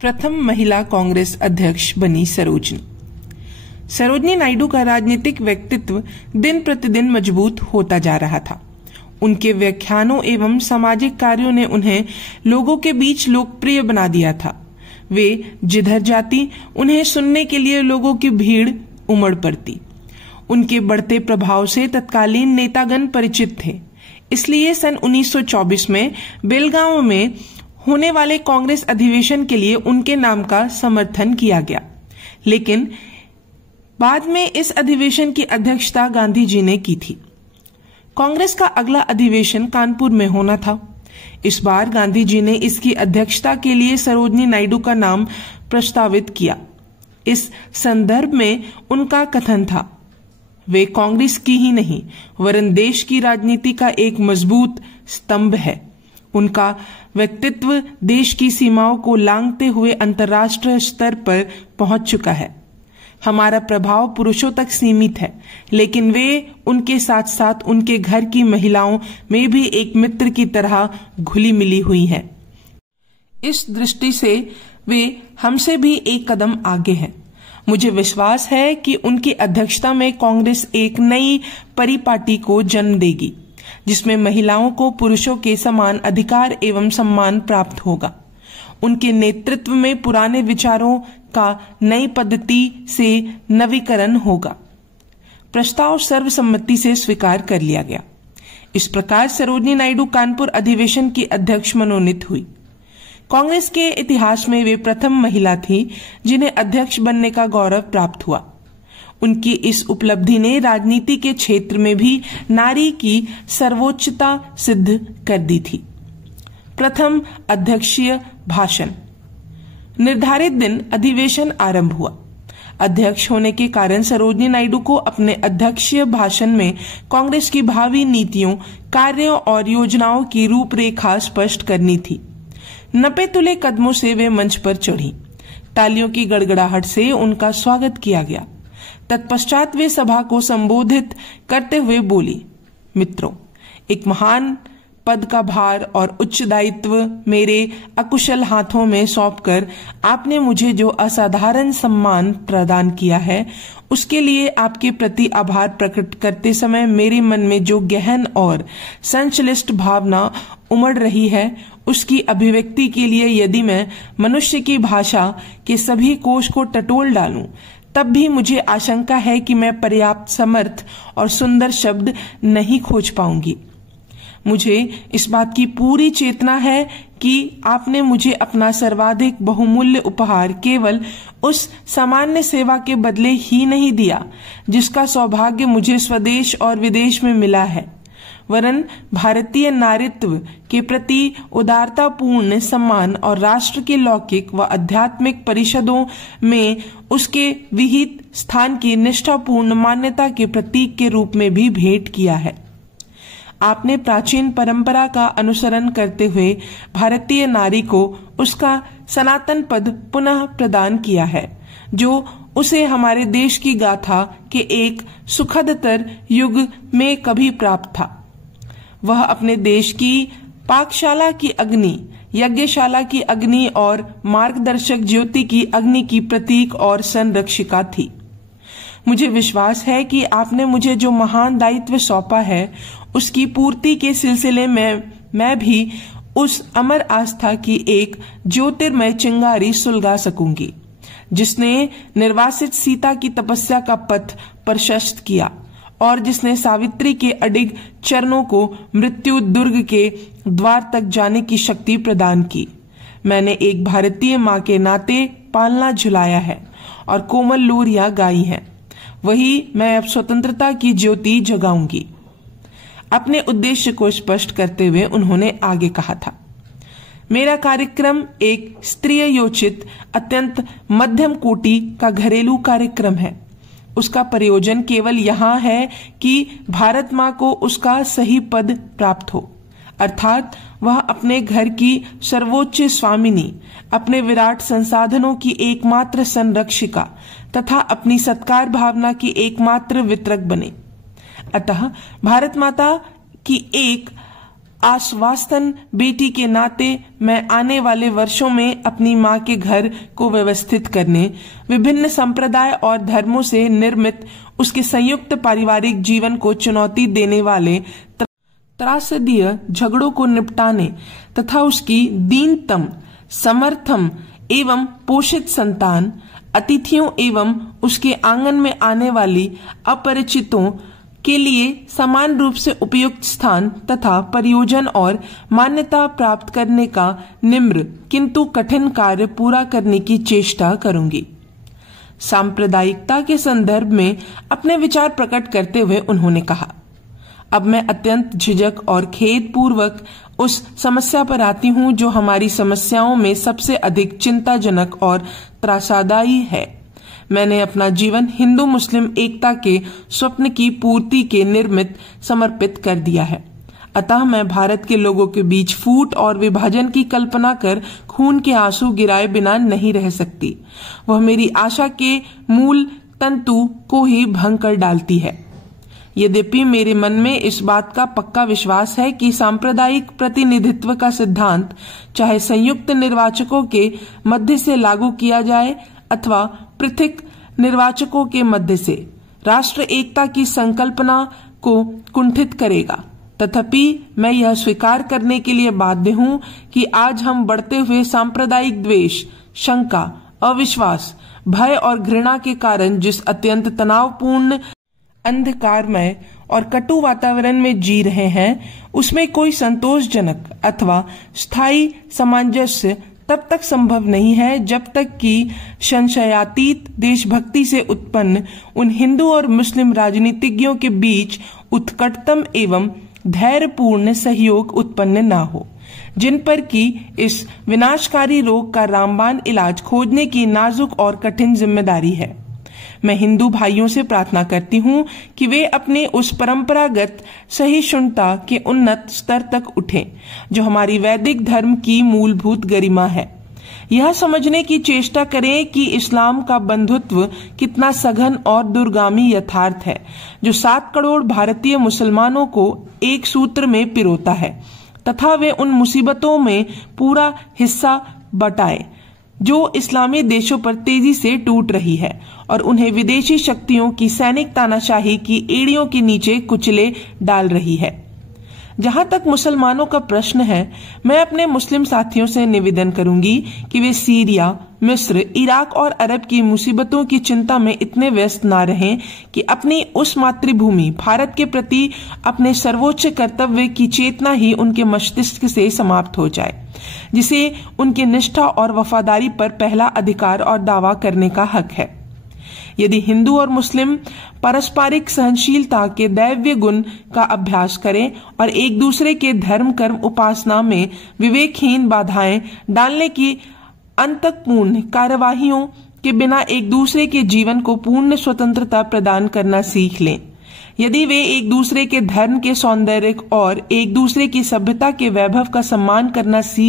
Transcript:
प्रथम महिला कांग्रेस अध्यक्ष बनी सरोजनी नायडू का राजनीतिक व्यक्तित्व दिन प्रतिदिन मजबूत होता जा रहा था। उनके व्याख्यानों एवं सामाजिक कार्यों ने उन्हें लोगों के बीच लोकप्रिय बना दिया था। वे जिधर जाती उन्हें सुनने के लिए लोगों की भीड़ उमड़ पड़ती। उनके बढ़ते प्रभाव से तत्कालीन नेतागण परिचित थे। इसलिए सन 1924 में बेलगांव में होने वाले कांग्रेस अधिवेशन के लिए उनके नाम का समर्थन किया गया। लेकिन बाद में इस अधिवेशन की अध्यक्षता गांधी जी ने की थी। कांग्रेस का अगला अधिवेशन कानपुर में होना था। इस बार गांधी जी ने इसकी अध्यक्षता के लिए सरोजनी नायडू का नाम प्रस्तावित किया। इस संदर्भ में उनका कथन था, वे कांग्रेस की ही नहीं वरन देश की राजनीति का एक मजबूत स्तंभ है। उनका व्यक्तित्व देश की सीमाओं को लांघते हुए अंतर्राष्ट्रीय स्तर पर पहुंच चुका है। हमारा प्रभाव पुरुषों तक सीमित है, लेकिन वे उनके साथ साथ उनके घर की महिलाओं में भी एक मित्र की तरह घुली मिली हुई हैं। इस दृष्टि से वे हमसे भी एक कदम आगे हैं। मुझे विश्वास है कि उनकी अध्यक्षता में कांग्रेस एक नई परिपाटी को जन्म देगी, जिसमें महिलाओं को पुरुषों के समान अधिकार एवं सम्मान प्राप्त होगा। उनके नेतृत्व में पुराने विचारों का नई पद्धति से नवीकरण होगा। प्रस्ताव सर्वसम्मति से स्वीकार कर लिया गया। इस प्रकार सरोजनी नायडू कानपुर अधिवेशन की अध्यक्ष मनोनीत हुई। कांग्रेस के इतिहास में वे प्रथम महिला थी जिन्हें अध्यक्ष बनने का गौरव प्राप्त हुआ। उनकी इस उपलब्धि ने राजनीति के क्षेत्र में भी नारी की सर्वोच्चता सिद्ध कर दी थी। प्रथम अध्यक्षीय भाषण। निर्धारित दिन अधिवेशन आरंभ हुआ। अध्यक्ष होने के कारण सरोजनी नायडू को अपने अध्यक्षीय भाषण में कांग्रेस की भावी नीतियों, कार्यों और योजनाओं की रूपरेखा स्पष्ट करनी थी। नपे तुले कदमों से वे मंच पर चढ़ी। तालियों की गड़गड़ाहट से उनका स्वागत किया गया। तत्पश्चात वे सभा को संबोधित करते हुए बोली, मित्रों, एक महान पद का भार और उच्च दायित्व मेरे अकुशल हाथों में सौंपकर आपने मुझे जो असाधारण सम्मान प्रदान किया है, उसके लिए आपके प्रति आभार प्रकट करते समय मेरे मन में जो गहन और संश्लिष्ट भावना उमड़ रही है, उसकी अभिव्यक्ति के लिए यदि मैं मनुष्य की भाषा के सभी कोश को टटोल डालूं, तब भी मुझे आशंका है कि मैं पर्याप्त समर्थ और सुंदर शब्द नहीं खोज पाऊंगी। मुझे इस बात की पूरी चेतना है कि आपने मुझे अपना सर्वाधिक बहुमूल्य उपहार केवल उस सामान्य सेवा के बदले ही नहीं दिया जिसका सौभाग्य मुझे स्वदेश और विदेश में मिला है, वरन भारतीय नारीत्व के प्रति उदारतापूर्ण सम्मान और राष्ट्र के लौकिक व आध्यात्मिक परिषदों में उसके विहित स्थान की निष्ठापूर्ण मान्यता के प्रतीक के रूप में भी भेंट किया है। आपने प्राचीन परंपरा का अनुसरण करते हुए भारतीय नारी को उसका सनातन पद पुनः प्रदान किया है, जो उसे हमारे देश की गाथा के एक सुखदतर युग में कभी प्राप्त था। वह अपने देश की पाकशाला की अग्नि, यज्ञशाला की अग्नि और मार्गदर्शक ज्योति की अग्नि की प्रतीक और संरक्षिका थी। मुझे विश्वास है कि आपने मुझे जो महान दायित्व सौंपा है, उसकी पूर्ति के सिलसिले में मैं भी उस अमर आस्था की एक ज्योतिर्मय चिंगारी सुलगा सकूंगी, जिसने निर्वासित सीता की तपस्या का पथ प्रशस्त किया और जिसने सावित्री के अडिग चरणों को मृत्यु दुर्ग के द्वार तक जाने की शक्ति प्रदान की। मैंने एक भारतीय माँ के नाते पालना झुलाया है और कोमल लोरियां गाई हैं। वही मैं अब स्वतंत्रता की ज्योति जगाऊंगी। अपने उद्देश्य को स्पष्ट करते हुए उन्होंने आगे कहा था, मेरा कार्यक्रम एक स्त्रीय योचित अत्यंत मध्यम कोटि का घरेलू कार्यक्रम है। उसका प्रयोजन केवल यहाँ है कि भारत माँ को उसका सही पद प्राप्त हो, अर्थात वह अपने घर की सर्वोच्च स्वामिनी, अपने विराट संसाधनों की एकमात्र संरक्षिका तथा अपनी सत्कार भावना की एकमात्र वितरक बने। अतः भारत माता की एक आश्वासन बेटी के नाते मैं आने वाले वर्षों में अपनी मां के घर को व्यवस्थित करने, विभिन्न संप्रदाय और धर्मों से निर्मित उसके संयुक्त पारिवारिक जीवन को चुनौती देने वाले त्रासदीय झगड़ों को निपटाने तथा उसकी दीनतम, समर्थम एवं पोषित संतान, अतिथियों एवं उसके आंगन में आने वाली अपरिचितों के लिए समान रूप से उपयुक्त स्थान तथा प्रयोजन और मान्यता प्राप्त करने का निम्र किंतु कठिन कार्य पूरा करने की चेष्टा करूंगी। सांप्रदायिकता के संदर्भ में अपने विचार प्रकट करते हुए उन्होंने कहा, अब मैं अत्यंत झिझक और खेद पूर्वक उस समस्या पर आती हूं जो हमारी समस्याओं में सबसे अधिक चिंताजनक और त्रासदायी है। मैंने अपना जीवन हिंदू मुस्लिम एकता के स्वप्न की पूर्ति के निर्मित समर्पित कर दिया है। अतः मैं भारत के लोगों के बीच फूट और विभाजन की कल्पना कर खून के आंसू गिराए बिना नहीं रह सकती। वह मेरी आशा के मूल तंतु को ही भंग कर डालती है। यद्यपि मेरे मन में इस बात का पक्का विश्वास है कि सांप्रदायिक प्रतिनिधित्व का सिद्धांत चाहे संयुक्त निर्वाचकों के मध्य से लागू किया जाए अथवा पृथक निर्वाचकों के मध्य से, राष्ट्र एकता की संकल्पना को कुंठित करेगा। तथापि मैं यह स्वीकार करने के लिए बाध्य हूं कि आज हम बढ़ते हुए सांप्रदायिक द्वेष, शंका, अविश्वास, भय और घृणा के कारण जिस अत्यंत तनावपूर्ण, अंधकारमय और कटु वातावरण में जी रहे हैं, उसमें कोई संतोषजनक अथवा स्थायी सामंजस्य तब तक संभव नहीं है जब तक कि संशयातीत देशभक्ति से उत्पन्न उन हिंदू और मुस्लिम राजनीतिज्ञों के बीच उत्कटतम एवं धैर्यपूर्ण सहयोग उत्पन्न न हो, जिन पर कि इस विनाशकारी रोग का रामबाण इलाज खोजने की नाजुक और कठिन जिम्मेदारी है। मैं हिंदू भाइयों से प्रार्थना करती हूँ कि वे अपने उस परंपरागत सहिष्णुता के उन्नत स्तर तक उठें जो हमारी वैदिक धर्म की मूलभूत गरिमा है। यह समझने की चेष्टा करें कि इस्लाम का बंधुत्व कितना सघन और दूरगामी यथार्थ है जो 7 करोड़ भारतीय मुसलमानों को एक सूत्र में पिरोता है तथा वे उन मुसीबतों में पूरा हिस्सा बटाए जो इस्लामी देशों पर तेजी से टूट रही है और उन्हें विदेशी शक्तियों की सैनिक तानाशाही की एड़ियों के नीचे कुचले डाल रही है। जहां तक मुसलमानों का प्रश्न है, मैं अपने मुस्लिम साथियों से निवेदन करूंगी कि वे सीरिया, मिस्र, इराक और अरब की मुसीबतों की चिंता में इतने व्यस्त न रहें कि अपनी उस मातृभूमि भारत के प्रति अपने सर्वोच्च कर्तव्य की चेतना ही उनके मस्तिष्क से समाप्त हो जाए, जिसे उनके निष्ठा और वफादारी पर पहला अधिकार और दावा करने का हक है। यदि हिंदू और मुस्लिम पारस्परिक सहनशीलता के दैव्य गुण का अभ्यास करें और एक दूसरे के धर्म कर्म उपासना में विवेकहीन बाधाएं डालने की अंतपूर्ण कार्यवाहियों के बिना एक दूसरे के जीवन को पूर्ण स्वतंत्रता प्रदान करना सीख लें, यदि वे एक दूसरे के धर्म के सौंदर्य और एक दूसरे की सभ्यता के वैभव का सम्मान करना सीख